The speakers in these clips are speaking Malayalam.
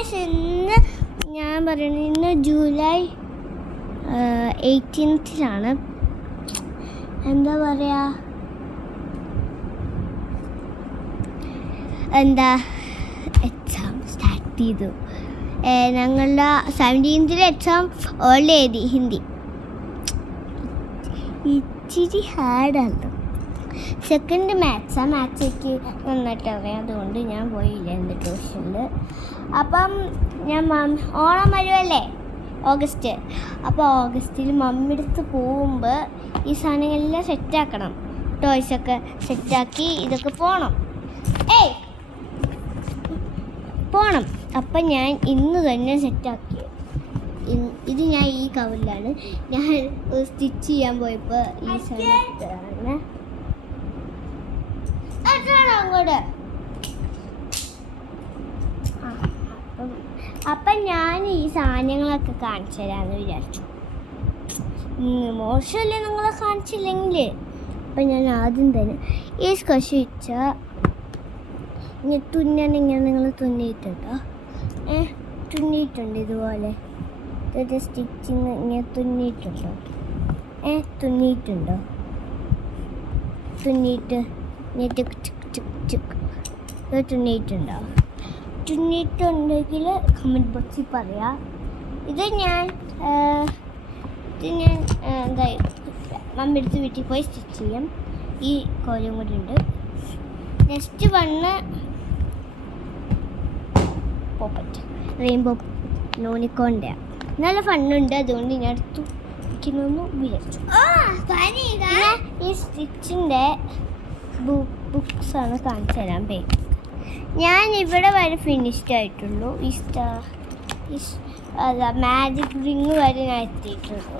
ഗൈസ് ഇന്ന് ഞാൻ പറയുന്നത് ഇന്ന് ജൂലൈ 18 എന്താ പറയുക എക്സാം സ്റ്റാർട്ട് ചെയ്തു. ഞങ്ങളുടെ 17th എക്സാം ഓൾറെഡി എഴുതി ഹിന്ദി. ഇച്ചിരി ഹാർഡാണ്. സെക്കൻഡ് മാത്സേക്ക് നന്നായിട്ട് അറിയാം, അതുകൊണ്ട് ഞാൻ പോയില്ല എൻ്റെ ട്യൂഷനിൽ. അപ്പം ഞാൻ ഓണം വരുമല്ലേ ഓഗസ്റ്റ്, അപ്പോൾ ഓഗസ്റ്റിൽ മമ്മിയുടെ അടുത്ത് പോകുമ്പോൾ ഈ സാധനങ്ങളെല്ലാം സെറ്റാക്കണം, ടോയ്സൊക്കെ സെറ്റാക്കി ഇതൊക്കെ പോകണം. അപ്പം ഞാൻ ഇന്ന് തന്നെ സെറ്റാക്കി. ഇത് ഞാൻ ഈ കവറിലാണ് ഞാൻ സ്റ്റിച്ച് ചെയ്യാൻ പോയപ്പോൾ ഈ സാധനം അങ്ങോട്ട്. അപ്പം ഞാൻ ഈ സാധനങ്ങളൊക്കെ കാണിച്ചു തരാമെന്ന് വിചാരിച്ചു. മോശമല്ലേ നിങ്ങളെ കാണിച്ചില്ലെങ്കിൽ. അപ്പം ഞാൻ ആദ്യം തന്നെ ഈ സ്കഷ് വെച്ചാൽ ഇങ്ങനെ തുന്നണിങ്ങനെ നിങ്ങൾ തുന്നിയിട്ടുണ്ടോ? തുന്നിയിട്ടുണ്ട് ഇതുപോലെ സ്റ്റിച്ചിങ് ഇങ്ങനെ തുന്നിയിട്ടുണ്ടോ? തുന്നിയിട്ട് തുന്നിയിട്ടുണ്ടോ? തുന്നിയിട്ടുണ്ടെങ്കിൽ കമൻറ്റ് ബോക്സിൽ പറയാം. ഇത് ഞാൻ എന്താ മമ്മി എടുത്ത് വീട്ടിൽ പോയി സ്റ്റിച്ച് ചെയ്യാം. ഈ കോലും കൂടി ഉണ്ട്. നെക്സ്റ്റ് വണ്ണ് പോപ്പറ്റ് റെയിൻബോ യൂണിക്കോണിൻ്റെ നല്ല ഫണ്ണുണ്ട്, അതുകൊണ്ട് ഞാൻ എടുത്തു വയ്ക്കണമെന്ന് വിചാരിച്ചു. ഈ സ്റ്റിച്ചിൻ്റെ ബുക്സാണ് കാണിച്ചു തരാൻ പേര്. ഞാൻ ഇവിടെ വരെ ഫിനിഷ്ഡ് ആയിട്ടുള്ളൂ. മാജിക് റിങ് വരെ ഞാൻ എത്തിയിട്ടുള്ളൂ.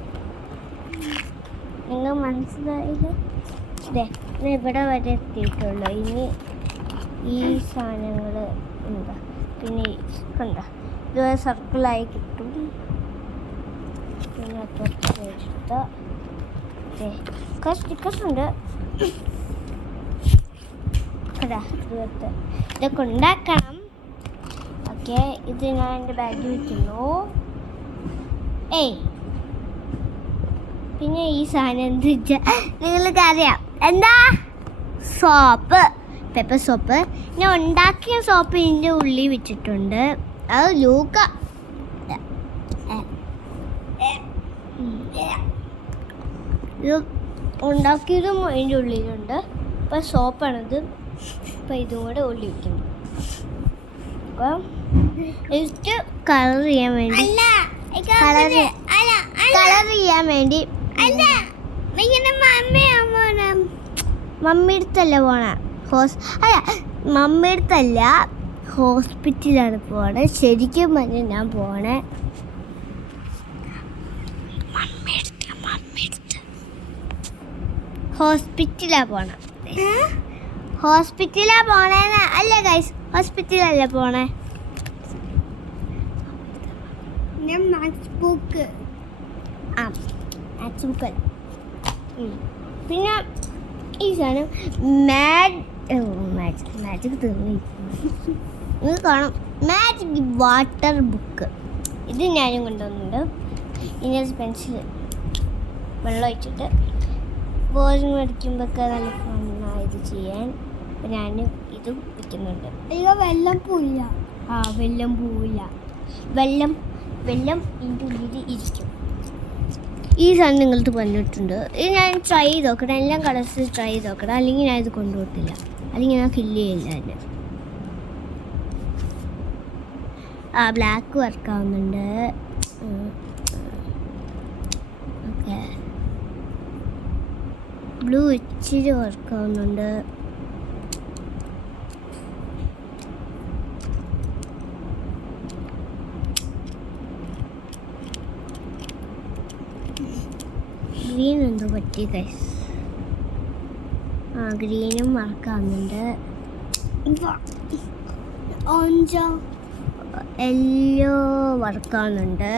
നിങ്ങൾ മനസ്സിലായില്ല? ഇവിടെ വരെ എത്തിയിട്ടുള്ളൂ. ഇനി ഈ സാധനങ്ങൾ എന്താ, പിന്നെ കണ്ട ഇതുവരെ സർക്കിളായി കിട്ടും. പിന്നെ സ്റ്റിക്കേഴ്സ് ഉണ്ട്. ഇതൊക്കെ ഉണ്ടാക്കണം. ഓക്കെ, ഇത് ഞാൻ എൻ്റെ ബാഗിൽ വയ്ക്കുന്നു. പിന്നെ ഈ സാധനം എന്ത് വെച്ചാൽ നിങ്ങൾക്ക് അറിയാം, എന്താ സോപ്പ്, പെപ്പർ സോപ്പ്. ഞാൻ ഉണ്ടാക്കിയ സോപ്പ് ഇതിൻ്റെ ഉള്ളിൽ വെച്ചിട്ടുണ്ട്. അത് ലൂക്ക ഇത് ഉണ്ടാക്കിയതും അതിൻ്റെ ഉള്ളിലുണ്ട്. ഇപ്പം സോപ്പാണിത്. ഇപ്പം ഇതും കൂടെ ഉള്ളി വയ്ക്കുന്നു. അപ്പം എനിക്ക് കളർ ചെയ്യാൻ വേണ്ടി മമ്മിയടുത്തല്ല പോണേ, മമ്മിയടുത്തല്ല ഹോസ്പിറ്റലാണ് പോണേ. ശരിക്കും പറഞ്ഞാൽ ഞാൻ പോണേ ഹോസ്പിറ്റലാണ് പോണേ അല്ല ഗൈസ്, ഹോസ്പിറ്റലല്ല പോണേ. മാത്സ് ബുക്ക് പിന്നെ ഈ സാധനം മാജിക് തീർന്നു നിങ്ങൾക്ക് കാണാം. മാജിക് വാട്ടർ ബുക്ക് ഇത് ഞാനും കൊണ്ടുവന്നിട്ടുണ്ട്. ഇനി പെൻസിൽ വെള്ളം ഒഴിച്ചിട്ട് ബോർഡിങ് മേടിക്കുമ്പോഴൊക്കെ നല്ല ഫണ്ണാണ് ഇത് ചെയ്യാൻ. അപ്പം ഞാൻ ഇതും വയ്ക്കുന്നുണ്ട്. വെള്ളം പോവില്ല. വെള്ളം ഇതിൻ്റെ ഉള്ളിൽ ഇരിക്കും. ഈ സാധനം നിങ്ങൾക്ക് പറഞ്ഞിട്ടുണ്ട്. ഇത് ഞാൻ ട്രൈ ചെയ്ത് നോക്കട്ടെ, എല്ലാം കളേഴ്സ് ട്രൈ ചെയ്ത് നോക്കട്ടെ, അല്ലെങ്കിൽ ഞാൻ ഇത് കൊണ്ടുപോകത്തില്ല, അല്ലെങ്കിൽ ഞാൻ ഫില്ല് ചെയ്യില്ല അതിന്. ബ്ലാക്ക് വർക്കാവുന്നുണ്ട്. ഓക്കെ, ബ്ലൂ ഇച്ചിരി വർക്കാവുന്നുണ്ട്. ഗ്രീൻ എന്തോ പറ്റി ഗൈസ്. ഗ്രീനും വർക്കാവുന്നുണ്ട്. യെല്ലോ വർക്കാവുന്നുണ്ട്.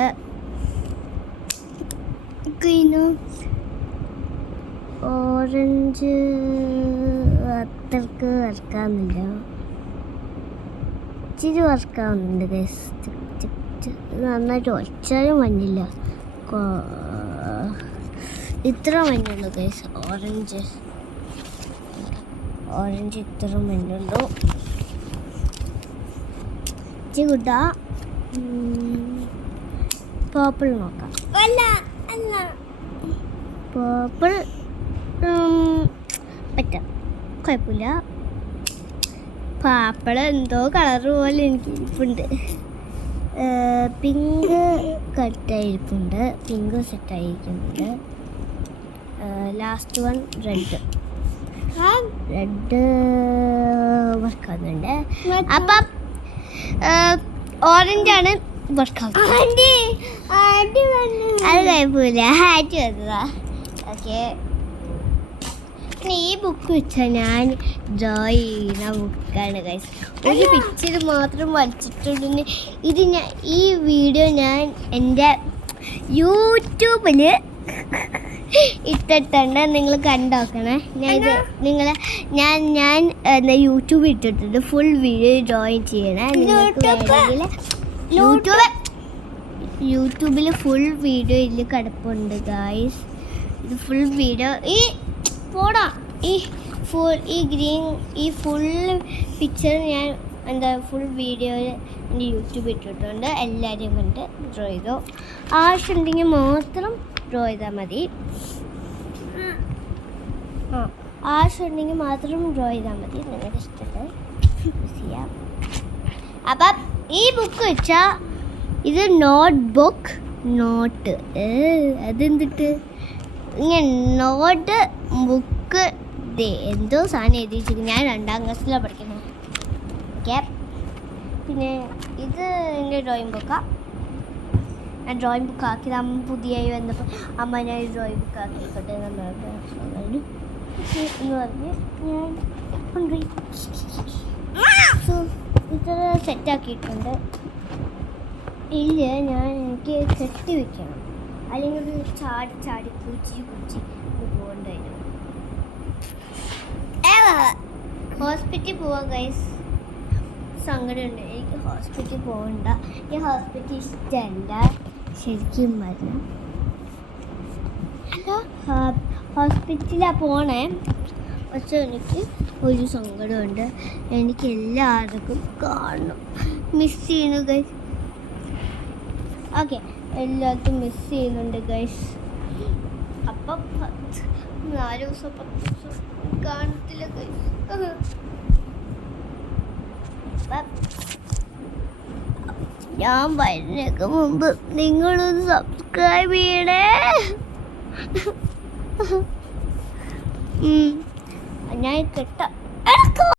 ഗ്രീനും ഓറഞ്ച് അത്രക്ക് വർക്കാവുന്നില്ല. ഇച്ചിരി വർക്കാവുന്നുണ്ട് ഗൈസ്. നന്നായിട്ട് ഒച്ചാലും മഞ്ഞില്ല, ഇത്ര മഞ്ഞുള്ളൂ ഗൈസ്. ഓറഞ്ച് ഇത്ര മഞ്ഞുള്ളൂ. ഇച്ചിരി കൂട്ടാ. പേർപ്പിൾ നോക്കാം. പേർപ്പിൾ പറ്റാം, കുഴപ്പമില്ല. പാപ്പിൾ എന്തോ കളർ പോലെ എനിക്ക് ഇരിപ്പുണ്ട്. പിങ്ക് കട്ടായിരിപ്പുണ്ട്, പിങ്ക് സെറ്റായിരിക്കുന്നുണ്ട്. ലാസ്റ്റ് വൺ റെഡ് വർക്കാവുന്നുണ്ട്. അപ്പം ഓറഞ്ചാണ് വർക്കാവുന്നത്. അത് കുഴപ്പമില്ല, ഹാറ്റ് വന്നതാ. ഓക്കെ, ഈ ബുക്ക് വെച്ചാൽ ഞാൻ ഡ്രോ ചെയ്യുന്ന ബുക്കാണ് ഗൈസ്. ഒരു പിക്ചർ മാത്രം വരച്ചിട്ടുണ്ടെന്ന്. ഈ വീഡിയോ ഞാൻ എൻ്റെ യൂട്യൂബിൽ ഇട്ടിട്ടുണ്ട്, നിങ്ങൾ കണ്ടോക്കണേ. ഞാൻ എന്താ യൂട്യൂബിൽ ഇട്ടിട്ടുണ്ട്. ഫുൾ വീഡിയോ ഡ്രോയിങ് ചെയ്യണേ. നിങ്ങൾക്ക് വേണമെങ്കിൽ യൂട്യൂബിൽ ഫുൾ വീഡിയോ ഇതിൽ കിടപ്പുണ്ട് ഗൈസ്. ഇത് ഫുൾ വീഡിയോ ഈ ഫുൾ പിക്ചർ ഞാൻ ഫുൾ വീഡിയോയിൽ എൻ്റെ യൂട്യൂബ് ഇട്ടിട്ടുണ്ട്. എല്ലാവരും കണ്ട് ഡ്രോ ചെയ്തോ. ആവശ്യമുണ്ടെങ്കിൽ മാത്രം ഡ്രോ ചെയ്താൽ മതി. ആവശ്യമുണ്ടെങ്കിൽ മാത്രം ഡ്രോ ചെയ്താൽ മതി. നിങ്ങൾക്ക് ഇഷ്ടമുള്ളത് ചെയ്യാം. അപ്പം ഈ ബുക്ക് വെച്ചാൽ ഇത് നോട്ട് അതെന്തിട്ട് ഇങ്ങനെ നോട്ട് ബുക്ക് എന്തോ സാധനം എഴുതി വെച്ചിരിക്കും. ഞാൻ 2ാം ക്ലാസ്സിലാണ് പഠിക്കുന്നത്. ഓക്കെ, പിന്നെ ഇത് എൻ്റെ ഡ്രോയിങ് ബുക്കാണ്. ഞാൻ ഡ്രോയിങ് ബുക്ക് ആക്കിയത് അമ്മ പുതിയായി വന്നപ്പോൾ അമ്മ ഞാൻ ഡ്രോയിങ് ബുക്ക് ആക്കിക്കോട്ടെ എന്ന് പറഞ്ഞ് ഞാൻ കൊണ്ടുപോയി. സോ ഇത് സെറ്റാക്കിയിട്ടുണ്ട്. ഇല്ല, എനിക്ക് കെട്ടി വെക്കണം, അല്ലെങ്കിൽ ചാടി പൂച്ചി പോകണ്ടായിരുന്നു. ഹോസ്പിറ്റലിൽ പോവാം ഗൈസ്. സങ്കടമുണ്ട്, എനിക്ക് ഹോസ്പിറ്റലിൽ പോകണ്ട. ഈ ഹോസ്പിറ്റൽ ഇഷ്ടമല്ല ശരിക്കും പറഞ്ഞാൽ. ഹോസ്പിറ്റലിലാണ് പോണേ. പക്ഷെ എനിക്ക് ഒരു സങ്കടമുണ്ട്. എനിക്ക് എല്ലാവർക്കും കാണണം, മിസ് ചെയ്യുന്നു ഗൈസ്. ഓക്കെ, എല്ലാവർക്കും മിസ് ചെയ്യുന്നുണ്ട് ഗൈസ്. അപ്പം 4 ദിവസം 10 ദിവസം കാണത്തില്ല ഗൈസ്. ഞാൻ വരുന്നതിന് മുമ്പ് നിങ്ങളൊന്ന് സബ്സ്ക്രൈബ് ചെയ്യണേ. ഞാൻ കെട്ടാം.